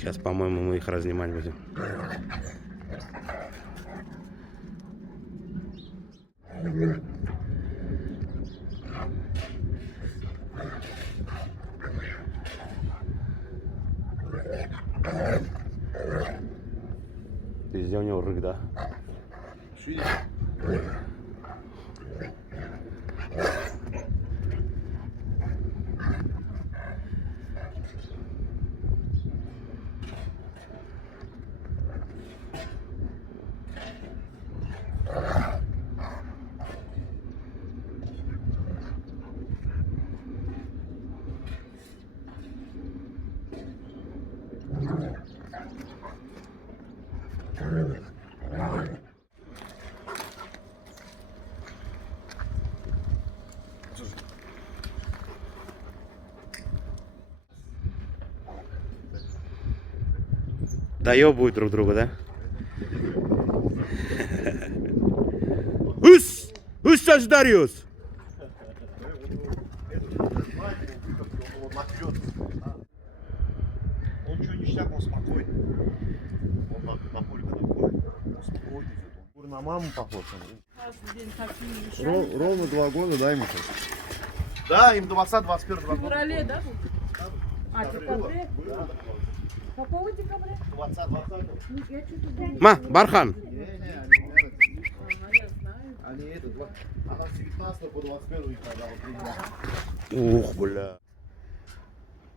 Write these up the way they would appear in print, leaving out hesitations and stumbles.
Сейчас, по-моему, мы их разнимать будем. Везде у него рык, да? Доебывают друг друга, да? Ус! Ус, Саждариус! Он что, ништяк, он спокойный. Он на поле, когда выходит, он спокойный. Он на маму похож. Ровно 2 года, да, ему сейчас? Да, им 20, 21, В 22. феврале, да? А, декабре? Какого декабря? 20, 20. Ну, я что-то думаю. Ма, Бархан! Я знаю. Они это, она с 19 по 21 их продала. Ух, бля.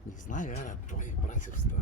Не знаю, я от твоих братьев стою.